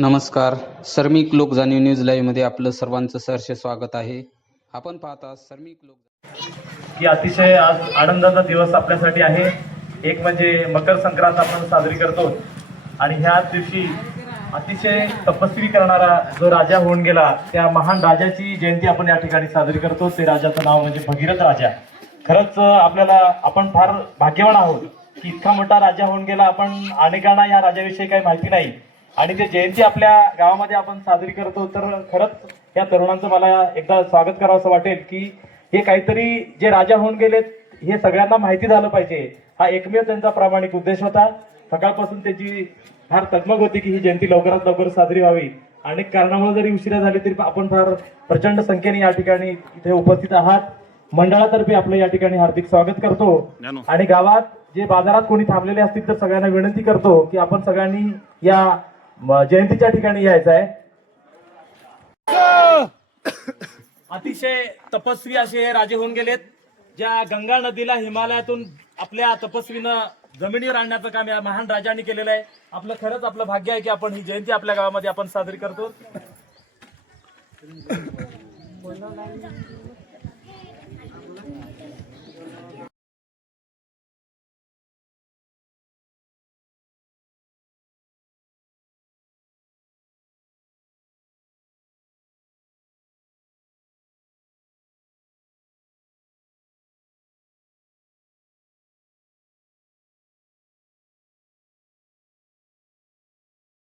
नमस्कार. सर्मिक लोक जाणीव न्यूज लाईव्हमध्ये आपलं सर्वांचं सहर्ष स्वागत आहे. आपण पाहता सर्मिक लोक की अतिशय आज आनंदाचा दिवस आपल्यासाठी आहे. एक म्हणजे मकर संक्रांत आपण साजरी करतो. आणि ह्याच दिवशी अतिशय तपस्वी करणारा जो राजा होऊन गेला त्या महान राजाची जयंती आपण या ठिकाणी साजरी करतो. ते राजाचं नाव म्हणजे भगीरथ राजा. खरंच आपल्याला आपण फार भाग्यवान आहोत की इतका मोठा राजा होऊन गेला. आपण अनेकांना या राजाविषयी काही माहिती नाही. आणि ते जयंती आपल्या गावामध्ये आपण साजरी करतो तर खरंच या तरुणांचं मला एकदा स्वागत करावं असं वाटेल की हे काहीतरी जे राजा होऊन गेलेत हे सगळ्यांना माहिती झालं पाहिजे. हा एकमेव त्यांचा प्रामाणिक उद्देश होता. सकाळपासून त्याची फार तगमग होती की ही जयंती लवकरात लवकर साजरी व्हावी. अनेक कारणामुळे जरी उशिरा झाली तरी आपण फार प्रचंड संख्येने या ठिकाणी इथे उपस्थित आहात. मंडळातर्फे आपलं या ठिकाणी हार्दिक स्वागत करतो. आणि गावात जे बाजारात कोणी थांबलेले असतील तर सगळ्यांना विनंती करतो की आपण सगळ्यांनी या जयंतीच्या ठिकाणी यायचं आहे. अतिशय तपस्वी असे हे राजे होऊन गेलेत. ज्या गंगा नदीला हिमालयातून आपल्या तपस्वीनं जमिनीवर आणण्याचं काम या महान राजांनी केलेलं आहे. आपलं खरंच आपलं भाग्य आहे की आपण ही जयंती आपल्या गावामध्ये आपण साजरी करतो.